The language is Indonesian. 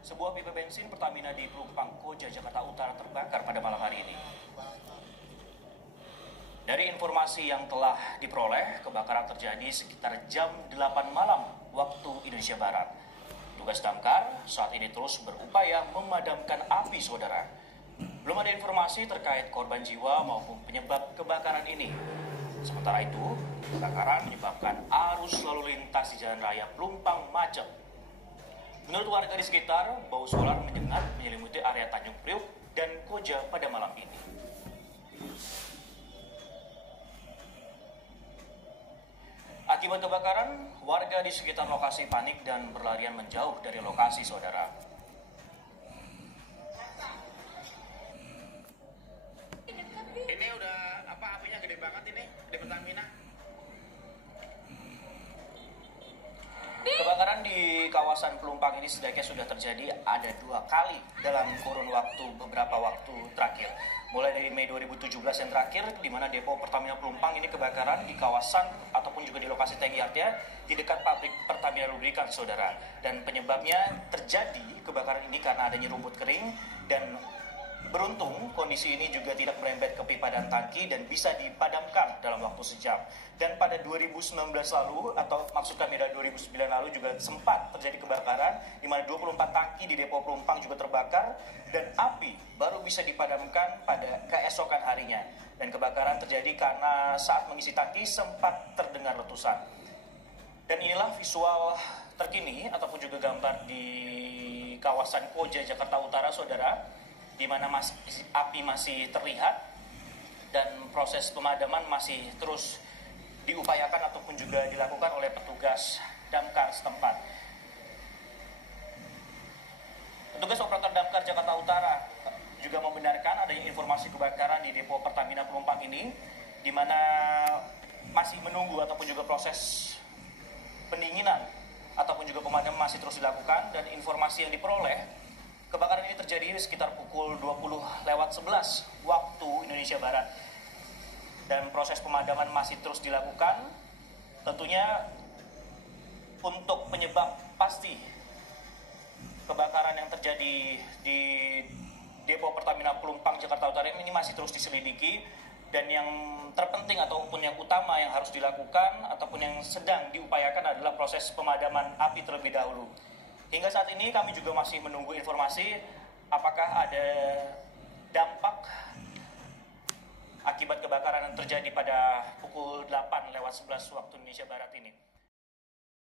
Sebuah pipa bensin Pertamina di Pelumpang Koja, Jakarta Utara terbakar pada malam hari ini. Dari informasi yang telah diperoleh, kebakaran terjadi sekitar jam 8 malam waktu Indonesia Barat. Tugas damkar saat ini terus berupaya memadamkan api, saudara. Belum ada informasi terkait korban jiwa maupun penyebab kebakaran ini. Sementara itu, kebakaran menyebabkan arus lalu lintas di Jalan Raya Pelumpang macet. Menurut warga di sekitar, bau solar menyengat menyelimuti area Tanjung Priuk dan Koja pada malam ini. Akibat kebakaran, warga di sekitar lokasi panik dan berlarian menjauh dari lokasi, saudara. Ini udah apinya gede banget ini di Pertamina. Kebakaran di kawasan Pelumpang ini setidaknya sudah terjadi ada 2 kali dalam kurun waktu beberapa waktu terakhir. Mulai dari Mei 2017 yang terakhir, di mana depo Pertamina Pelumpang ini kebakaran di kawasan ataupun juga di lokasi tangki artia di dekat pabrik Pertamina Lubrikan, saudara. Dan penyebabnya terjadi kebakaran ini karena adanya rumput kering, dan beruntung kondisi ini juga tidak merembet ke pipa dan tangki dan bisa dipadamkan dalam waktu sejam. Dan pada 2019 lalu, atau maksud kami dari 2009 lalu juga sempat terjadi kebakaran di mana 24 tangki di depo Pelumpang juga terbakar dan api baru bisa dipadamkan pada keesokan harinya. Dan kebakaran terjadi karena saat mengisi tangki sempat terdengar letusan. Dan inilah visual terkini ataupun juga gambar di kawasan Koja, Jakarta Utara, saudara, di mana api masih terlihat dan proses pemadaman masih terus diupayakan ataupun juga dilakukan oleh petugas damkar setempat. Petugas operator damkar Jakarta Utara juga membenarkan adanya informasi kebakaran di depo Pertamina Pelumpang ini, di mana masih menunggu ataupun juga proses pendinginan ataupun juga pemadaman masih terus dilakukan. Dan informasi yang diperoleh, kebakaran ini terjadi sekitar pukul 20:11 waktu Indonesia Barat. Dan proses pemadaman masih terus dilakukan. Tentunya untuk penyebab pasti kebakaran yang terjadi di depo Pertamina Pelumpang Jakarta Utara ini masih terus diselidiki. Dan yang terpenting ataupun yang utama yang harus dilakukan ataupun yang sedang diupayakan adalah proses pemadaman api terlebih dahulu. Hingga saat ini kami juga masih menunggu informasi apakah ada dampak akibat kebakaran yang terjadi pada pukul 8:11 waktu Indonesia Barat ini.